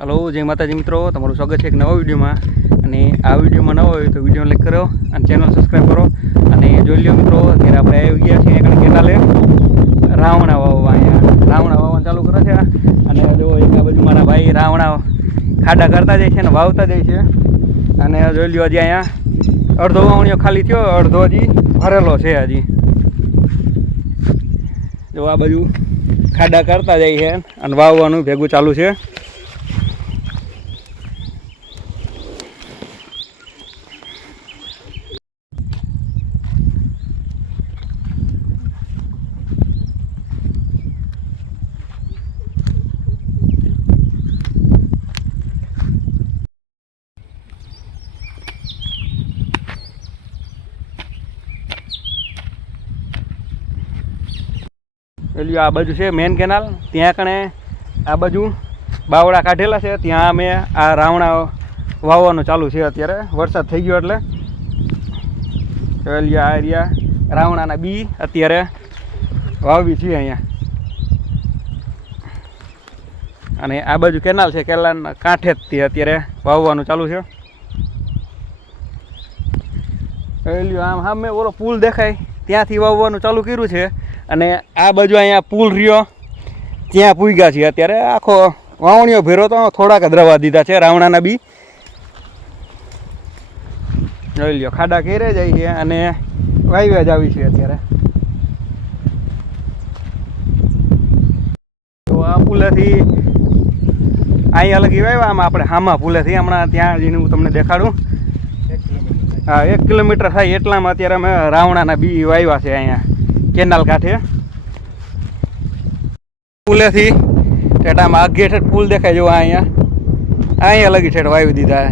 Hello, જય માતાજી મિત્રો. તમારું સ્વાગત છે એક નવા વિડીયોમાં. અને આ વિડીયોમાં નવો હોય તો વીડિયો લાઈક કરો અને ચેનલ સબસ્ક્રાઈબ કરો. અને જોઈ લો મિત્રો, અત્યારે આપણે આવી ગયા છીએ કારણ કે કાલે રાવણા વાવવા અહીંયા. રાવણા વાવવાનું ચાલુ કરે છે અને જો એક આ બાજુ મારા ભાઈ રાવણા ખાડા કરતા જાય છે અને વાવતા જાય છે. અને જોઈ લ્યો હજી અહીંયા અડધો વાવણીઓ ખાલી થયો, અડધો હજી ભરેલો છે હજી. જો આ બાજુ ખાડા કરતા જાય છે અને વાવવાનું ભેગું ચાલુ છે. પેલી આ બાજુ છે મેન કેનાલ ત્યાં કણે આ બાજુ બાવડા કાઢેલા છે. ત્યાં અમે આ રાવણા વાવવાનું ચાલુ છે અત્યારે. વરસાદ થઈ ગયો એટલે. પેલી આ એરિયા રાવણાના બી અત્યારે વાવી છીએ અહીંયા. અને આ બાજુ કેનાલ છે. કેનાલના કાંઠે જ તે અત્યારે વાવવાનું ચાલુ છે. આમ સામે ઓલો પુલ દેખાય. ત્યાંથી વાવવાનું ચાલુ કર્યું છે અને આ બાજુ અહીંયા પુલ રહ્યો. ત્યાં પૂગ્યા છે અત્યારે. આખો વાવણીઓ ભેરો તો થોડાક દ્રવા દીધા છે, રાવણાના બી. જોઈ લ્યો, ખાડા ઘેરે જાય છે અને વાવ્યા જ આવી છે અત્યારે. તો આ પુલેથી અહીંયા લગી વાવ્યા, આમાં આપણે હામા પુલેથી હમણાં ત્યાં જઈને હું તમને દેખાડું. એક કિલોમીટર થાય એટલામાં અત્યારે અમે રાવણાના બી વાવ્યા છે અહીંયા, કેનાલ કાંઠે. પુલેથી ટેટામાં આગે ઠેઠ પુલ દેખાય જોવા અહીંયા. અહીંયા લગી ઠેઠ વાવી દીધા.